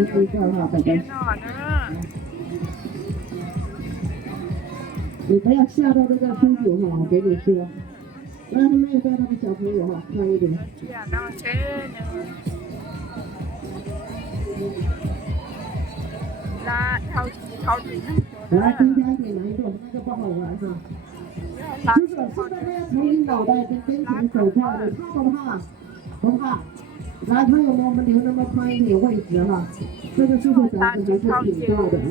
一个哈，大家。你不要吓到这个叔叔哈，我跟你说。让他们也带他们小朋友哈，快一点。来，增加一点难度，那个不好玩哈。就是现在这个头领脑袋跟跟前手帕，你怕不怕？不怕。来，朋友们，我们留那么宽一点位置哈。这个叔叔胆子还是挺大的哈。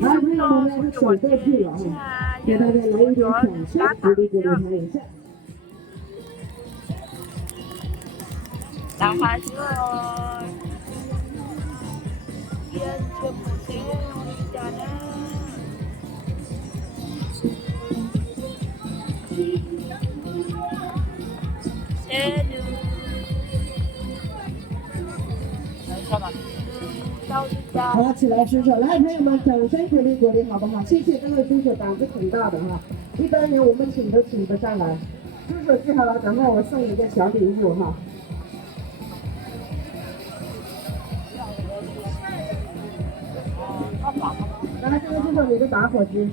来，朋友们，他手过去了哈，给大家来一点掌声，鼓励鼓励他一下。打哈欠哦，天全部天家呢。好，起来叔叔，来，朋友们，掌声鼓励鼓励，好不好？谢谢这位叔叔，胆子挺大的哈，一般人我们请都请不上来。叔叔记好了，等会我送你一个小礼物哈。来，这个叔叔，你的打火机。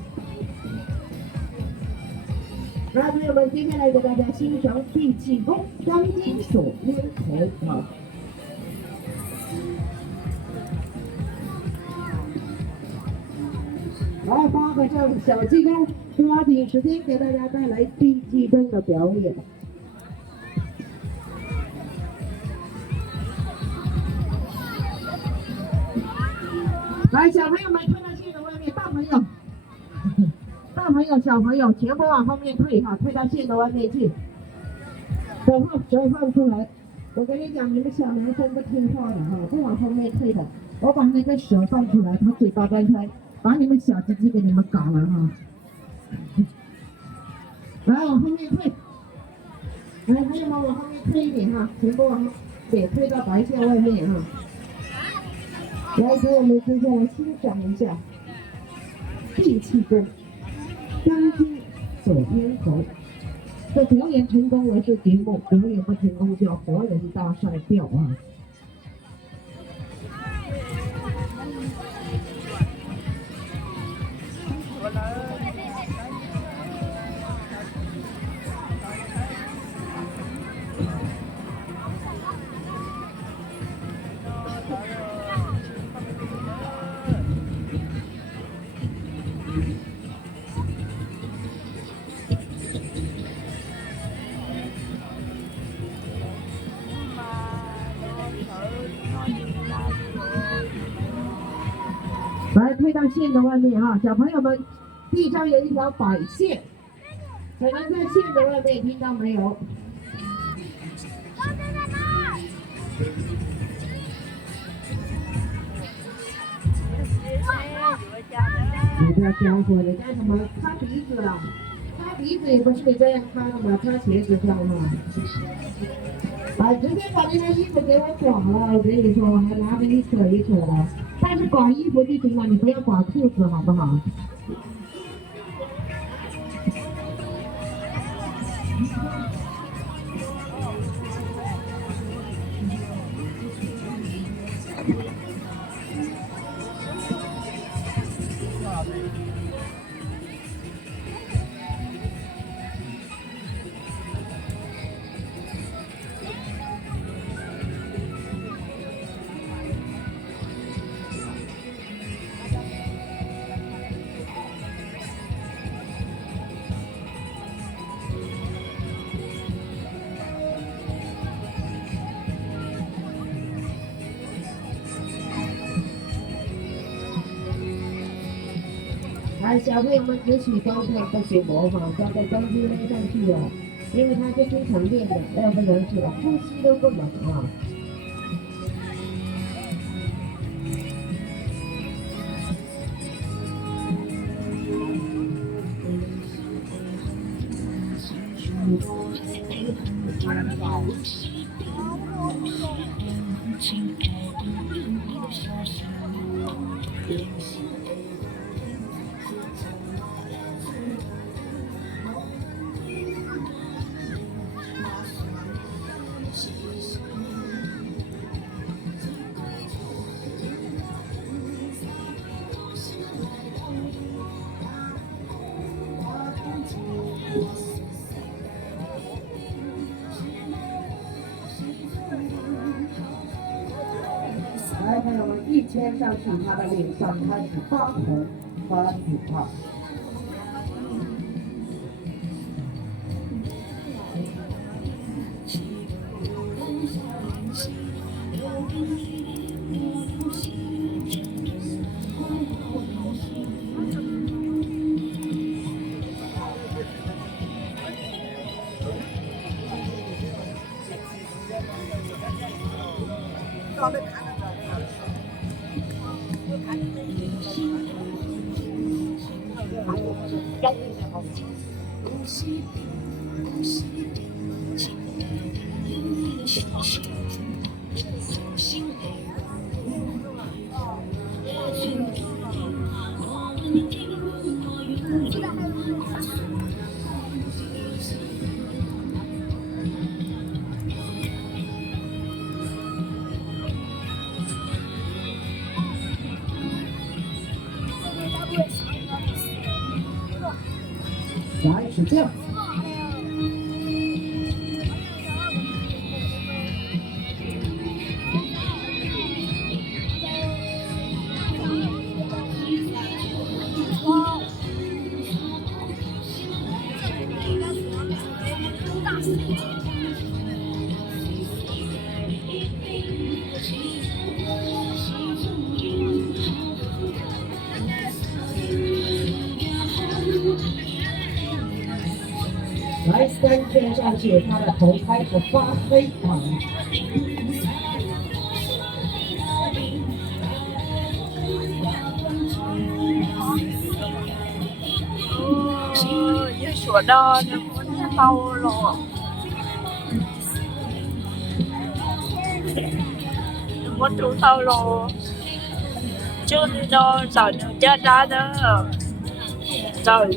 来，朋友们，接下来给大家欣赏闭气功钢筋锁烟头啊。来，8个小技工，抓紧时间给大家带来闭气功的表演。来，小朋友们退到线的外面，大朋友、小朋友全部往后面退哈，退到线的外面去。手放出来，我跟你讲，你们小男生不听话的哈，不往后面退的。我把那个手放出来，他嘴巴张开。把你们小鸡鸡给你们搞了哈！来，往后面退。来，朋友们往后面退一点哈，全部往后面退到白线外面哈。来，给我们接下来欣赏一下闭气功钢筋锁烟头。这表演成功为是节目，表演不成功叫活人大帅掉啊！来，退到线的外面哈，小朋友们，地上有一条白线，可能在线的外面，听到没有？你不要家伙，你干什么？擦鼻子了？擦鼻子也不是你这样擦的嘛，擦鞋子上嘛。啊，直接把那件衣服给我刮了，我跟你说，还拿给你扯一扯的。但是刮衣服就行了，你不要刮裤子，好不好？来，小朋友们只许观看，不许模仿，不要在钢筋勒上去哦，因为它是经常练的，要不然是呼吸都不能啊。来，朋友们，一牵上去，他的脸上开始发红发紫泡。来，使劲！来，3圈上去，他的头开始发黑啊！哦，你说的那我知道了。我知道了，就是说找人家家的，找人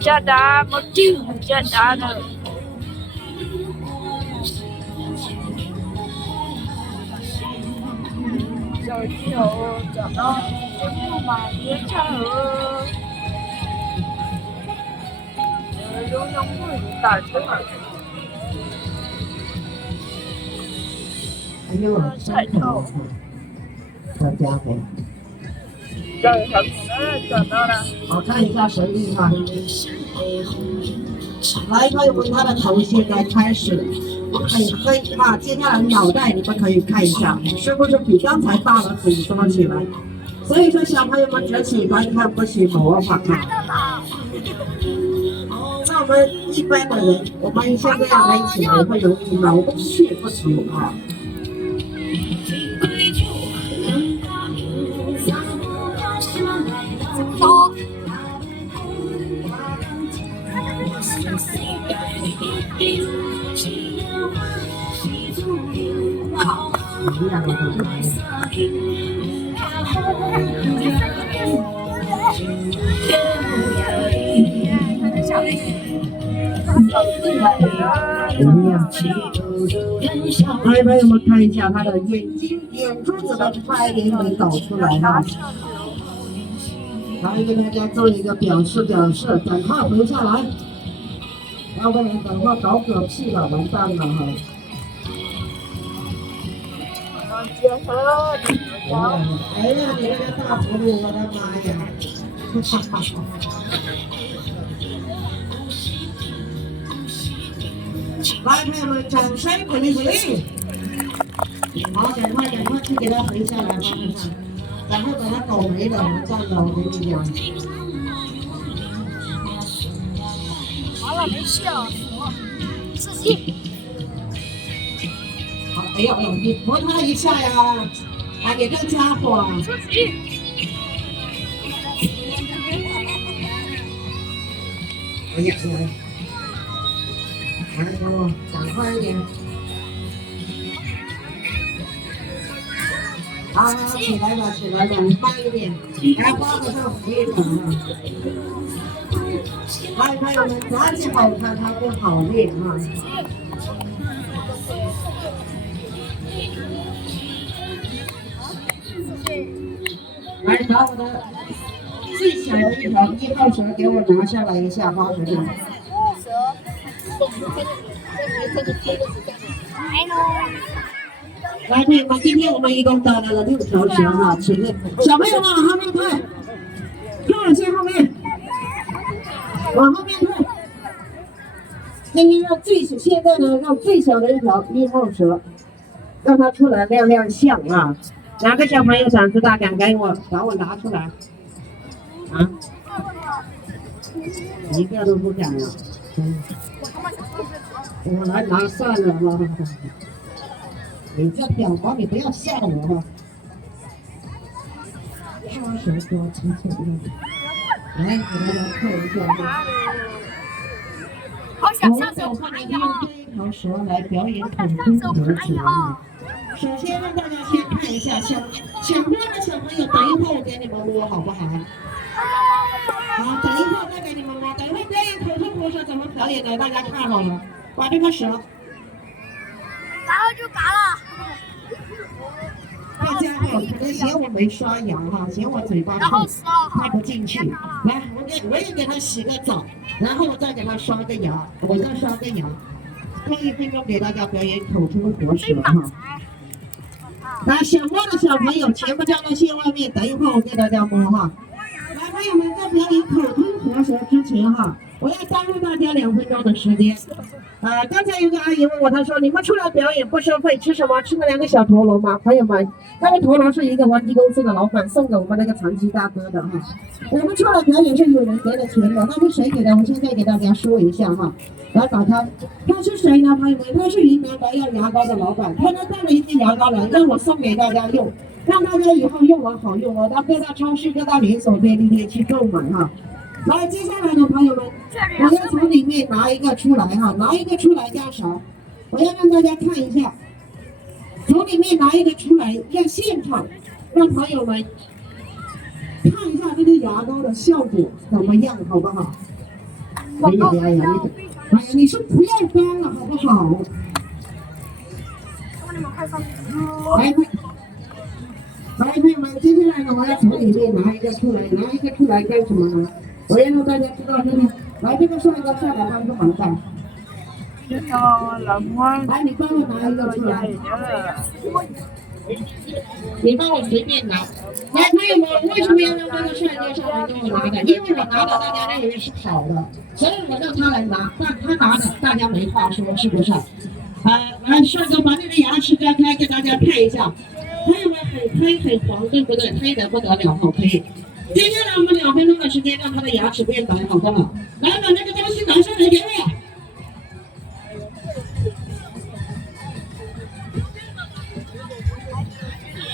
家的，我听人家家的。小鸡哦，找到真不满意唱哦，有用户打出来。哎呦，彩头，小家伙，找什么找到了？好看一下神力哈！来，朋友们，他的头现在开始很黑啊，接下来脑袋你们可以看一下，是不是比刚才大了很多起来？所以说，小朋友们只喜欢看不喜模仿啊。那我们一般的人，我们像这样的一起来会容易脑洞血不足啊。一样的很难。来，朋友们看一下他的眼睛，眼珠子的快点没搞出来哈。来给大家做一个表示，赶快回下来，要不然等会搞嗝屁了，完蛋了哈。哎呀，你那个大葫芦，我的妈呀！来，朋友们，掌声鼓励鼓励！好，赶快去给他回下来吧，赶快把他搞没了，完蛋了，我跟你讲。完了，没事啊，刺激。好，哎呦，你摸他一下呀！哎，你这家伙！刺激。哎呀，哎呦，赶快一点！好，起来吧，慢一点，来包个上服一点啊！来，朋友们，抓紧好看，它不好练啊！来找我的，最小的一条1号蛇给我拿下来一下哈，同学们。来，朋友们，今天我们一共带来了6条蛇哈，请问小朋友们往后面退，看往前后面，往后面退。今天现在呢，让最小的一条1号蛇，让它出来亮亮相啊！哪个小朋友胆子大，敢把我拿出来？啊？一个都不敢啊！我来拿算了哈。你这表哥，你不要吓我哈！双手多轻轻的，来，给大家看一下哈。我们等会呢，用这一条蛇来表演统吞盒子啊。首先让大家先看一下，想摸的小朋友，等一会儿我给你们摸好不好？好，等一会儿再给你们摸。等一会儿表演统吞盒蛇怎么表演的，大家看好了，把这个蛇。然后就嘎了。大家好，可能嫌我没刷牙哈，嫌我嘴巴臭，看不进去。来，我也给他洗个澡，然后我再给他刷个牙，我再刷个牙。过1分钟给大家表演口吞活蛇哈。来，想摸的小朋友全部站到线外面，等一会儿我给大家摸哈。来，朋友们，在表演口吞活蛇之前哈，我要耽误大家2分钟的时间。刚才有个阿姨问我，她说：“你们出来表演不收费，吃什么？吃那2个小陀螺吗？”朋友们，那个陀螺是一个玩具公司的老板送给我们那个残疾大哥的哈。我们出来表演是有人给了钱的，那是谁给的？我现在给大家说一下哈。来把他是谁呢？朋友们，他是云南白药牙膏的老板，他带了一瓶牙膏来让我送给大家用，让大家以后用完好用哦，到各大超市、各大连锁便利店去购买哈。来，接下来呢，朋友们，我要从里面拿一个出来哈，拿一个出来干啥？我要让大家看一下，从里面拿一个出来，让现场让朋友们看一下这个牙膏的效果怎么样，好不好？哎呀，你是不要干了，好不好？来，朋友们，接下来呢，我要从里面拿一个出来干什么呢？我要让大家知道这个，来，这个帅哥下来帮个忙吧。来，你帮我拿一个出来。你帮我随便拿。来，朋友们，为什么要让这个帅哥上来跟我拿的？因为我拿的大家认为是好的，所以我让他来拿。他拿的大家没话说，是不是？来，帅哥把这个牙齿张开，给大家看一下。朋友们，很黑很黄，对不对？黑得不得了，好可以。接下来我们2分钟的时间，让他的牙齿变白，好不好？来，把那个东西拿上来给我。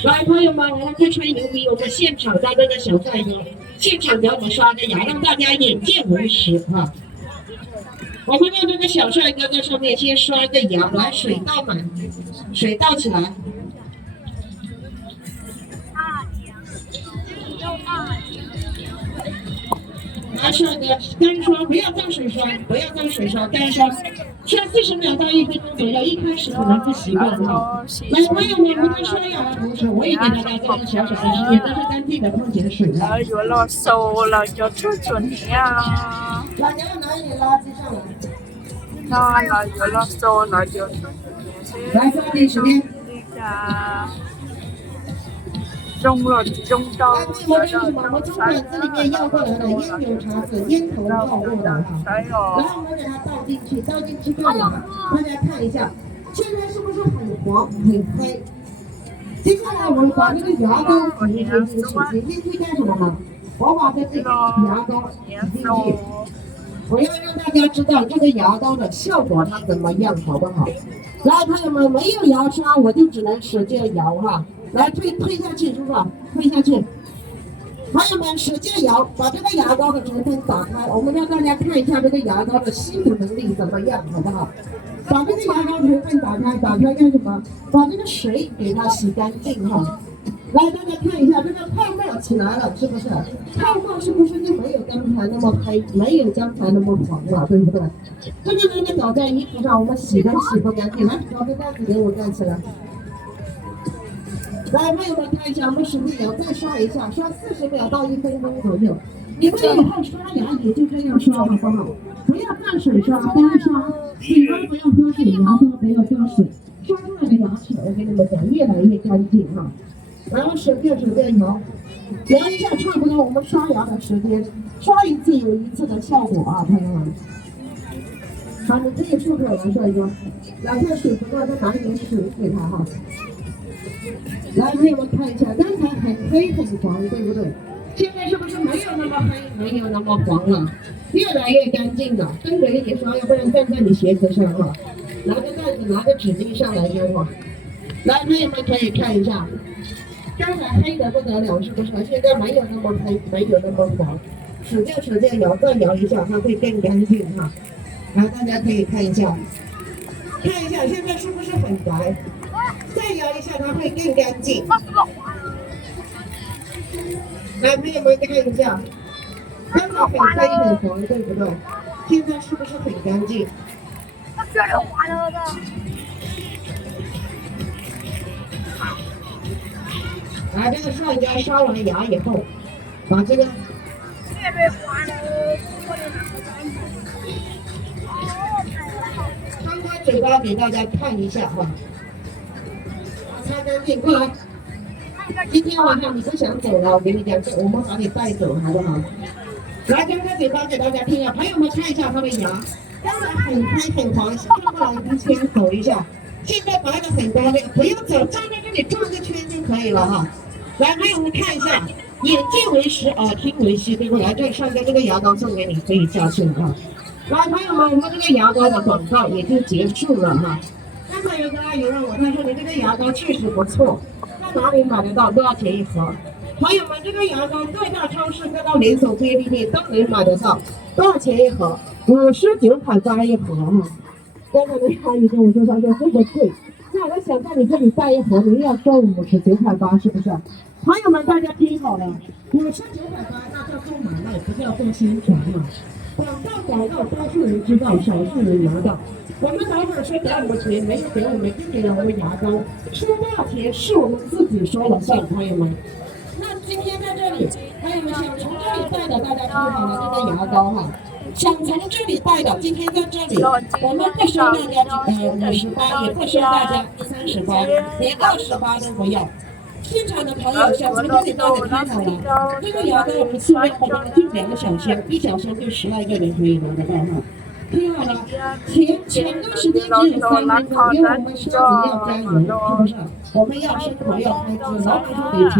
来，朋友们，我们不吹牛逼，我们现场在这个小帅哥现场给我们刷个牙，让大家眼见为实啊！我们让这个小帅哥在上面先刷个牙，来，水倒满，水倒起来。来，帅哥，干刷，不要倒水刷，不要倒水刷，干刷，刷40秒到1分钟左右。一开始可能不习惯哈。来，朋友们，我们刷牙的同时，我也给大家做一个小小的实验，这是干净的矿泉水。来，有了手了，就做你呀。大家拿一点垃圾上来。那了，有了手了，就做你。来，抓紧时间。中到。来，朋友们，我从管子里面要过来的烟油茶籽，烟头泡过的哈。来，我们给它倒进去干嘛？大家看一下，现在是不是很黄很黑？接下来我们把这个牙膏挤进去，挤进去干什么呢？我把这个牙膏挤进去，我要让大家知道这个牙膏的效果它怎么样，好不好？来，朋友们，没有牙刷我就只能使劲摇哈。来，推下去，是不是？推下去。朋友们，使劲摇，把这个牙膏的成分打开，我们让大家看一下这个牙膏的吸附能力怎么样，好不好？把这个牙膏成分打开干什么？把这个水给它洗干净哈。来，大家看一下，这个泡沫起来了，是不是？泡沫是不是就没有刚才那么黑，没有刚才那么黄了，对不对？这个呢，倒在衣服上，我们洗都洗不干净。来，把这袋子给我盖起来。来，朋友们看一下，我们使劲摇，再刷一下，刷40秒到1分钟左右。你们以后刷牙也就这样刷，好不好？不要蘸水刷，干刷，洗完不要喝水，牙刷不要浇水，刷出来的牙齿，我跟你们讲，越来越干净哈。然后使劲摇，摇一下，差不多我们刷牙的时间，刷一次有一次的效果啊，朋友们。好，你可以漱口了，帅哥。来看水不够，再拿一点水给他哈。来，朋友们看一下，刚才很黑很黄，对不对？现在是不是没有那么黑，没有那么黄了？越来越干净了。跟着一起刷，要不然站在你鞋子上哈。拿个袋子，拿个纸巾上来给我。来，朋友们可以看一下，刚才黑的不得了，是不是？现在没有那么黑，没有那么黄。使劲摇，再摇一下，它会更干净哈。然后大家可以看一下，现在是不是很白？再摇一下，它会更干净。来，朋友们看一下，刚才很黑很黄，对不对？现在是不是很干净？这是滑溜的。来，这个帅哥刷完牙以后，把这个张开嘴巴给大家看一下哈，擦干净，过来。今天晚上你不想走了，我跟你讲，我们把你带走，好不好？来，张开嘴巴给大家听啊，朋友们看一下他的牙，刚才很黑很黄，转过来一圈走一下，现在白了很多了，不要走，站在这里转个圈就可以了哈。来，朋友们看一下，眼见为实，耳听为虚，对不对？来，这上个这个牙膏送给你，可以下去啊。来，朋友们，我们这个牙膏的广告也就结束了哈。刚才有个阿姨问我，她说你这个牙膏确实不错。哪里买得到？多少钱一盒？朋友们，这个牙膏各大超市、各大连锁便利店都能买得到。多少钱一盒？59.8一盒哈。刚才那阿姨跟我说，她说这么贵，那我想在你这里带一盒，你要收59.8，是不是？朋友们，大家听好了，59.8那叫做买卖，不叫做宣传嘛。广告多数人知道，少数人拿到。我们老板说给我们钱，没有给我们，就给了我们牙膏。说多少钱是我们自己说了算，朋友们。那今天在这里，朋友们想从这里带的，大家听好了，这个牙膏哈，想从这里带的，今天在这里，我们不收大家58，也不收大家38，连28都不要。现场的朋友想从这里带的听好了，这个牙膏我们数量不多，就2个小箱，1小箱就10来个人可以拿得到哈。听好了，前段时间只有3分钟，因为我们车子要加油，是不是？我们要生活要开支，老板说给钱。